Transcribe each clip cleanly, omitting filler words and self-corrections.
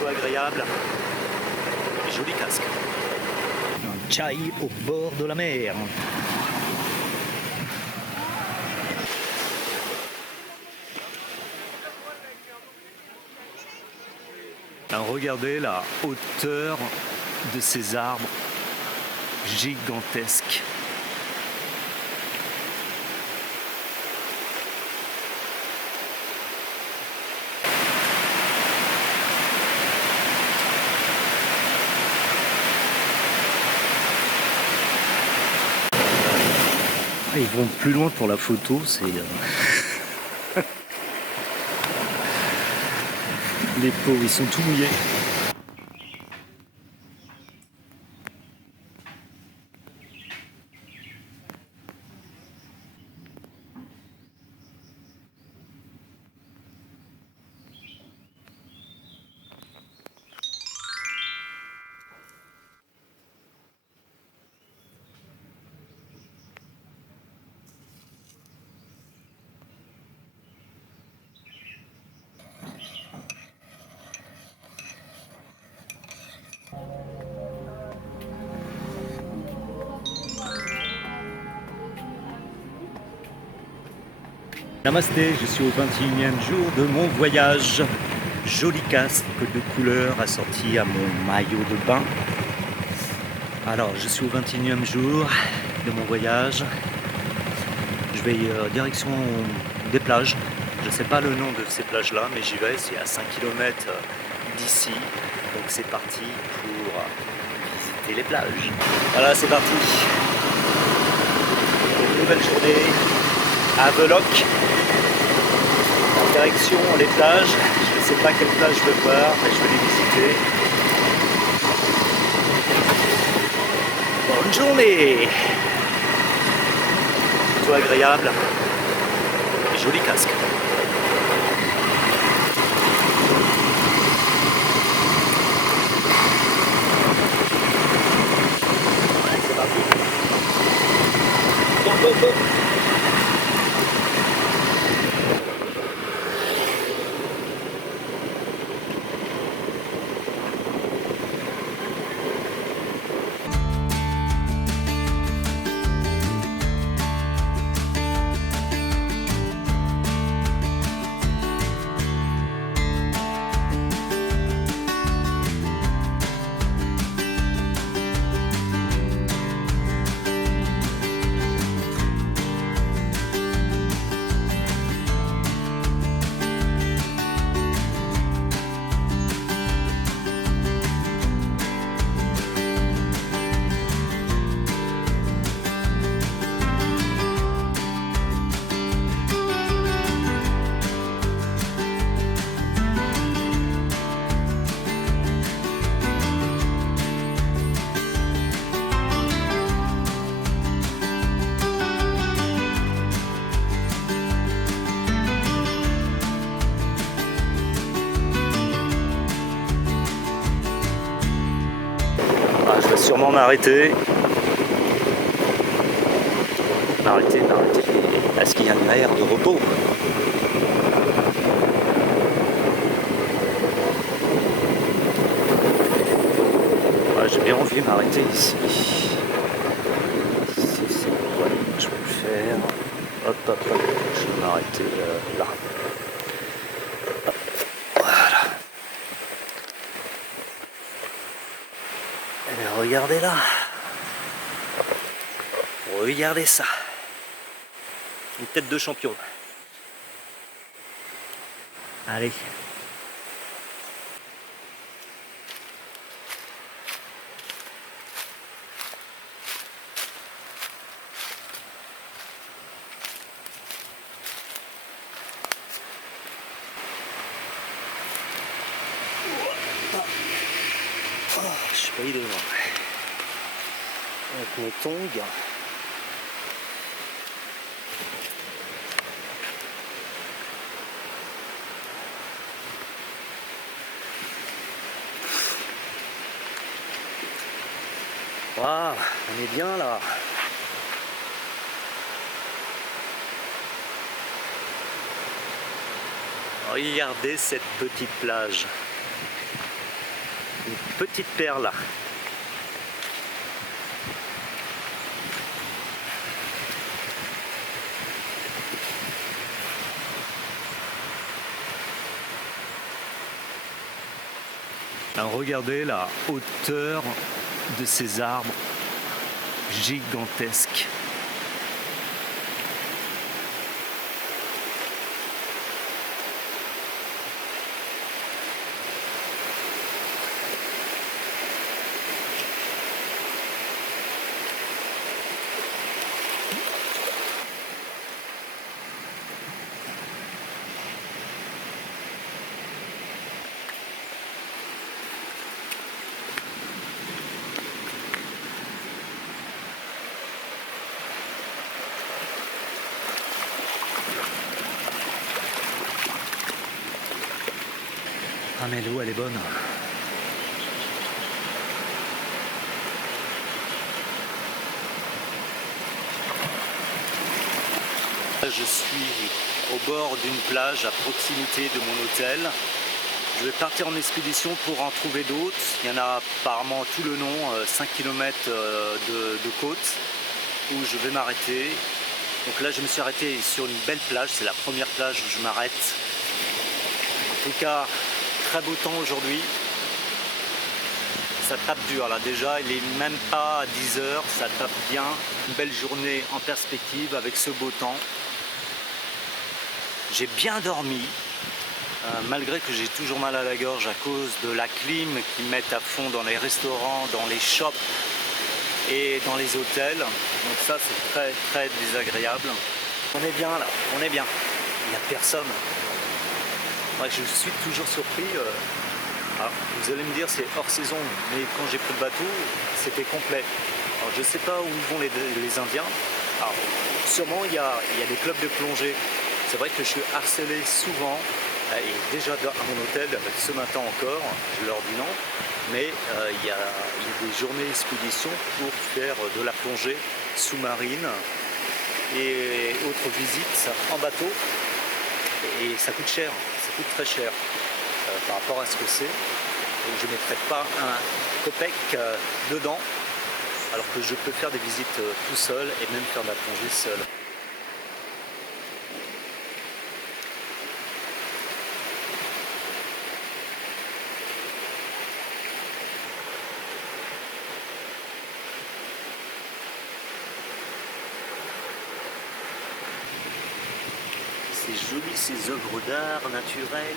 plutôt agréable. Joli casque. Un chai au bord de la mer. Alors regardez la hauteur de ces arbres gigantesques. Ils vont plus loin pour la photo, c'est... Les pauvres, ils sont tout mouillés. Namasté, je suis au 21e jour de mon voyage. Joli casque de couleur assorti à mon maillot de bain. Alors, je suis au 21e jour de mon voyage. Je vais direction des plages. Je ne sais pas le nom de ces plages-là, mais j'y vais. C'est à 5 km d'ici. Donc c'est parti pour visiter les plages. Voilà, c'est parti. Une nouvelle journée à Veloc. En direction les plages. Je ne sais pas quelle plage je veux voir, mais je vais les visiter. Bonne journée. Plutôt agréable. Joli casque. Ouais, c'est parti. Go, go, go. Je vais sûrement m'arrêter. M'arrêter. Est-ce qu'il y a une aire de repos? Ouais, j'ai bien envie de m'arrêter ici. Ici, c'est quoi je peux le faire? Hop. Je vais m'arrêter là. Voilà. Et bien, regardez là. Regardez ça. Une tête de champion. Allez. Je suis pas devant. Avec mes tongs. Waouh, on est bien là. Regardez cette petite plage. Une petite perle. Alors regardez la hauteur de ces arbres gigantesques. Ah mais l'eau elle est bonne. Je suis au bord d'une plage à proximité de mon hôtel. Je vais partir en expédition pour en trouver d'autres. Il y en a apparemment tout le long, 5 km de côte où je vais m'arrêter. Donc là je me suis arrêté sur une belle plage, c'est la première plage où je m'arrête. En tout cas, très beau temps aujourd'hui. Ça tape dur là déjà, il est même pas à 10 heures, ça tape bien. Une belle journée en perspective avec ce beau temps. J'ai bien dormi, malgré que j'ai toujours mal à la gorge à cause de la clim qu'ils mettent à fond dans les restaurants, dans les shops et dans les hôtels. Donc ça c'est très très désagréable. On est bien là, on est bien. Il n'y a personne. Ouais, je suis toujours surpris. Alors, vous allez me dire c'est hors saison, mais quand j'ai pris le bateau, c'était complet. Alors je ne sais pas où vont les Indiens. Alors sûrement il y a des clubs de plongée. C'est vrai que je suis harcelé souvent, et déjà à mon hôtel, ce matin encore, je leur dis non, mais il y a des journées d'expédition pour faire de la plongée sous-marine et autres visites en bateau, et ça coûte cher, ça coûte très cher par rapport à ce que c'est. Donc je ne mettrai pas un copec dedans, alors que je peux faire des visites tout seul et même faire de la plongée seul. C'est joli ces œuvres d'art naturelles.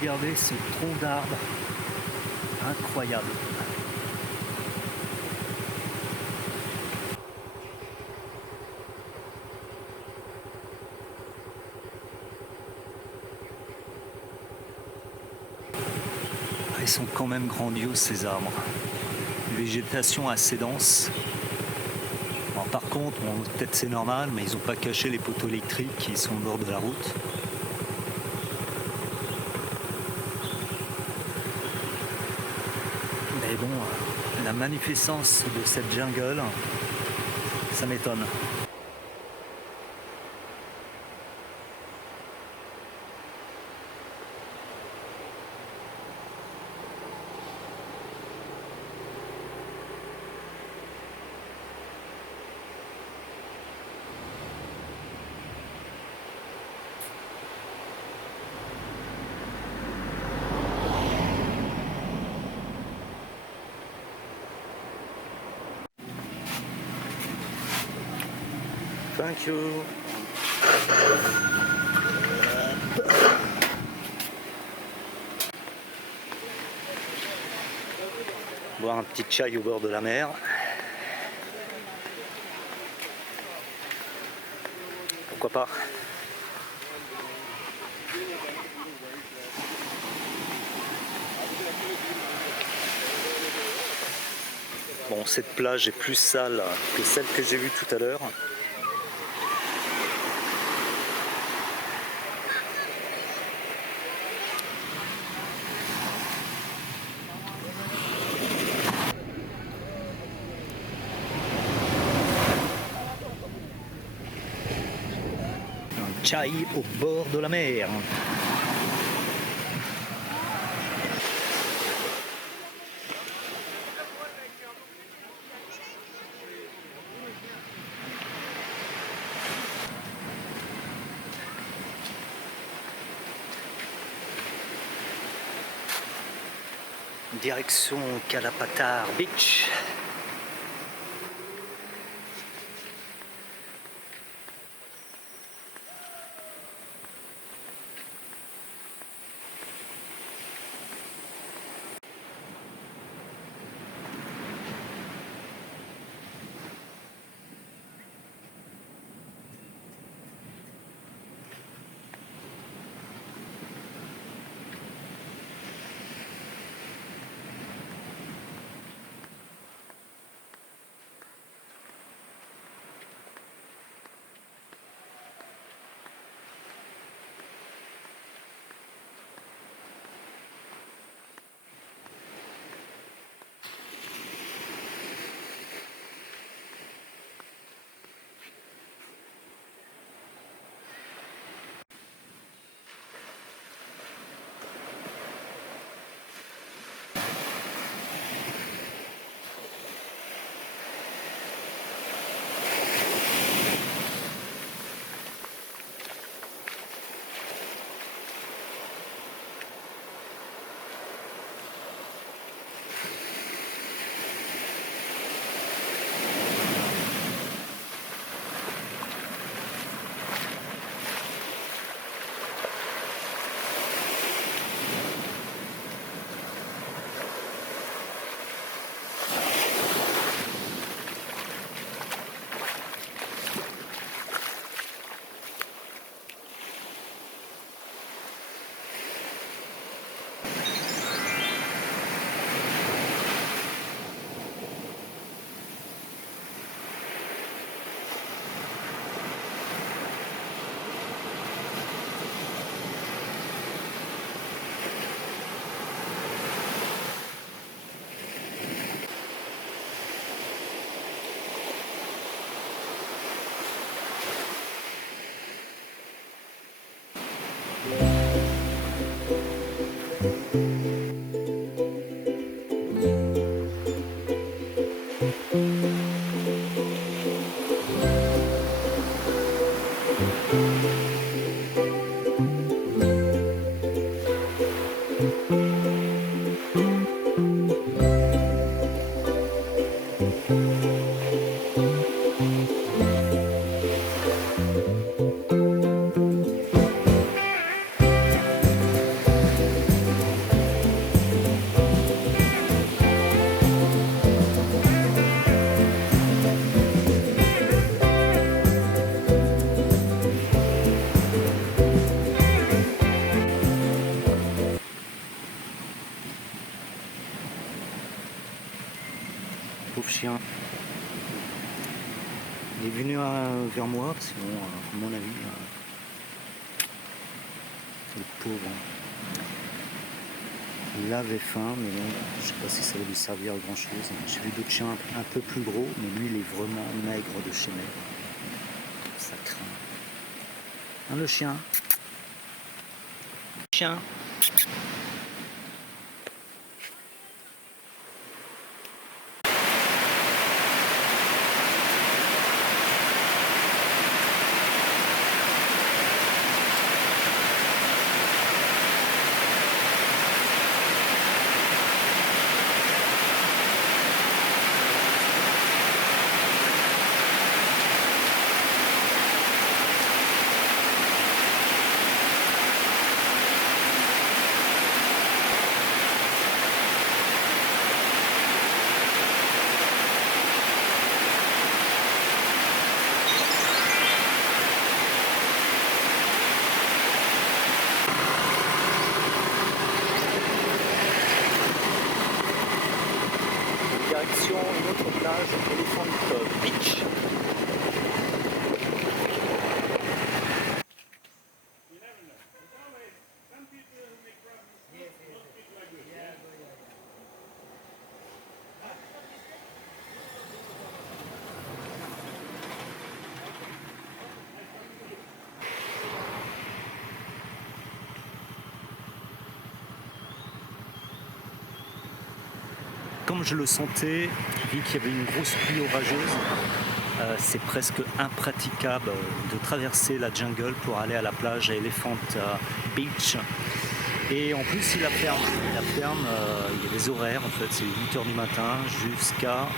Regardez ce tronc d'arbre incroyable. Ils sont quand même grandioses ces arbres. Une végétation assez dense. En parcours compte, bon, peut-être c'est normal, mais ils n'ont pas caché les poteaux électriques qui sont au bord de la route. Mais bon, la magnificence de cette jungle, ça m'étonne. Thank you. Boire un petit chai au bord de la mer. Pourquoi pas? Bon, cette plage est plus sale que celle que j'ai vue tout à l'heure. Un chai au bord de la mer. Direction Kalapatar Beach. pas, parce que bon, à mon avis, le pauvre, il avait faim, mais bon, je sais pas si ça va lui servir à grand chose. J'ai vu d'autres chiens un peu plus gros, mais lui il est vraiment maigre de chez maigre. Ça craint. Hein, le chien. Chien. Direction une autre plage, Elephant Beach. Comme je le sentais, vu qu'il y avait une grosse pluie orageuse, c'est presque impraticable de traverser la jungle pour aller à la plage à Elephant Beach. Et en plus, il la ferme. Il y a des horaires en fait, c'est 8h du matin jusqu'à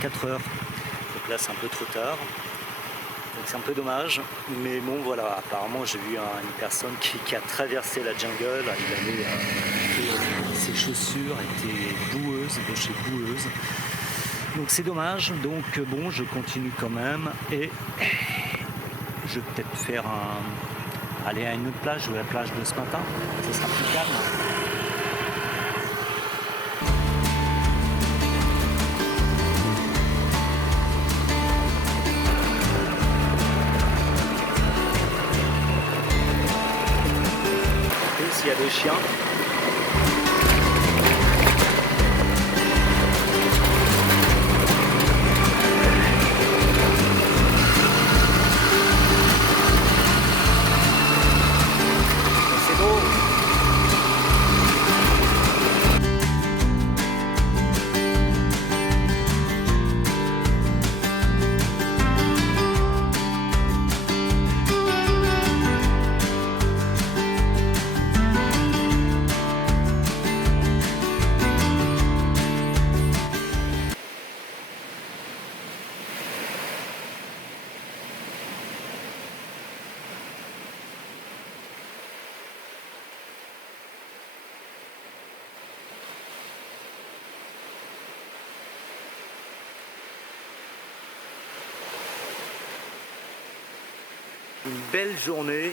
4h. Donc là, c'est un peu trop tard. Donc c'est un peu dommage. Mais bon, voilà, apparemment, j'ai vu une personne qui a traversé la jungle. Il avait ses chaussures étaient boueuses, des rochers boueuses. Donc c'est dommage. Donc bon, je continue quand même. Et je vais peut-être aller à une autre plage ou à la plage de ce matin. Ça sera plus calme. Il y a des chiens. C'est beau. Une belle journée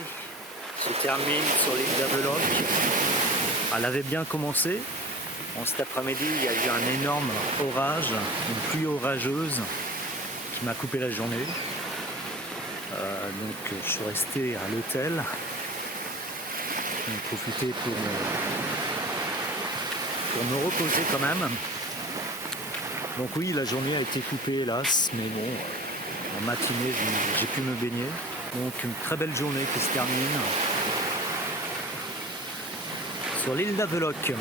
se termine sur l'île d'Havelock. Elle avait bien commencé. Bon, cet après-midi, il y a eu un énorme orage, une pluie orageuse qui m'a coupé la journée. Donc je suis resté à l'hôtel. J'ai profité pour me reposer quand même. Donc oui, la journée a été coupée hélas, mais bon, en matinée j'ai pu me baigner. Donc une très belle journée qui se termine sur l'île d'Havelock.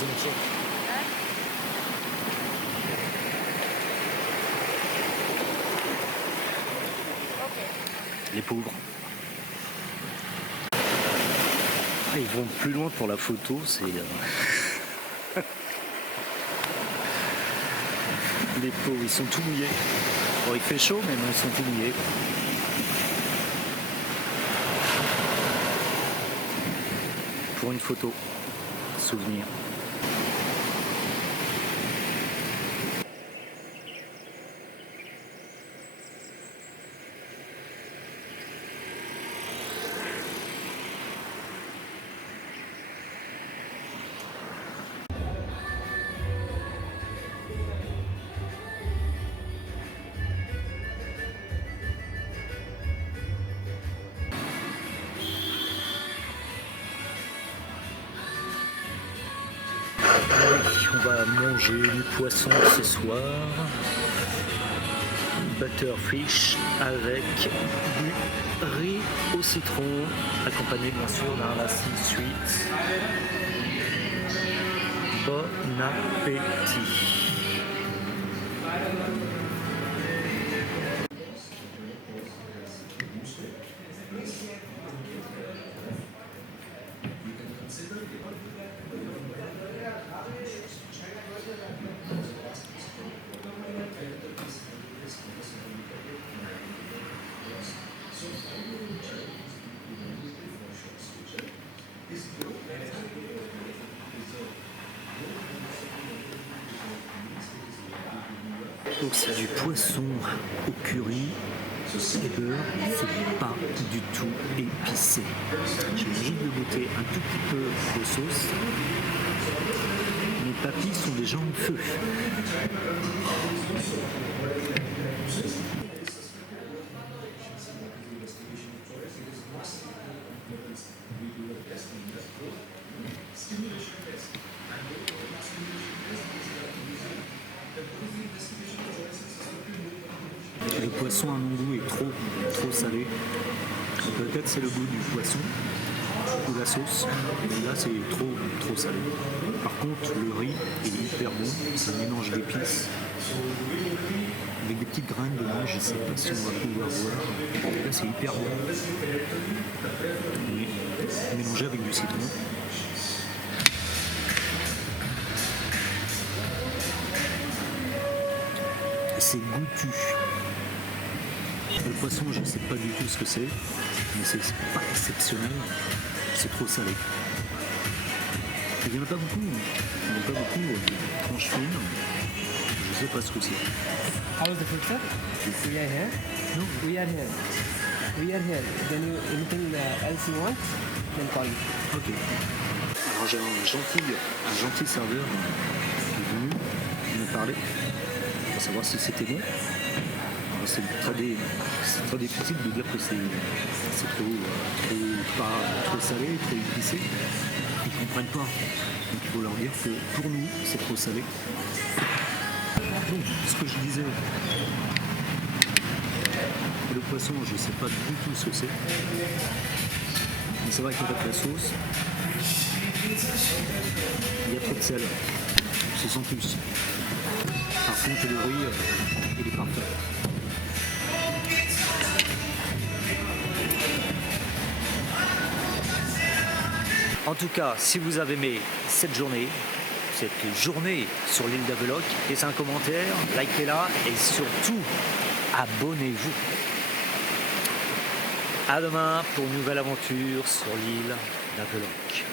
sind. Les pauvres. Ah, ils vont plus loin pour la photo, c'est... Les pauvres, ils sont tout mouillés. Bon, il fait chaud, mais ils sont tout mouillés. Pour une photo, souvenir. On va manger du poisson ce soir, butterfish avec du riz au citron, accompagné bien sûr d'un lassi sweet. Bon appétit. Donc c'est du poisson au curry et beurre, c'est pas du tout épicé. J'ai juste de goûter un tout petit peu de sauce. Mes papilles sont déjà en feu. Le poisson à mon goût est trop salé. Peut-être c'est le goût du poisson ou la sauce, mais là c'est trop salé. Par contre le riz est hyper bon, c'est un mélange d'épices avec des petites graines dedans, je sais pas si on va pouvoir voir. Là c'est hyper bon. Et mélangé avec du citron. C'est goûtu. Le poisson, je ne sais pas du tout ce que c'est, mais c'est pas exceptionnel, c'est trop salé. Il n'y en a pas beaucoup, tranches fines, je ne sais pas ce que c'est. How is the food, sir? We are here. No. We are here. We are here. Then you anything else you want, then call me. Ok. Alors j'ai un gentil serveur qui est venu me parler pour savoir si c'était bon. C'est très difficile de dire que c'est trop salé, trop épicé. Ils ne comprennent pas. Donc il faut leur dire que pour nous, c'est trop salé. Donc, ce que je disais, le poisson, je ne sais pas du tout ce que c'est. Mais c'est vrai qu'avec la sauce, il y a trop de sel. C'est sans plus. Par contre, le riz, il est parfait. En tout cas, si vous avez aimé cette journée sur l'île d'Havelock, laissez un commentaire, likez-la et surtout, abonnez-vous. À demain pour une nouvelle aventure sur l'île d'Havelock.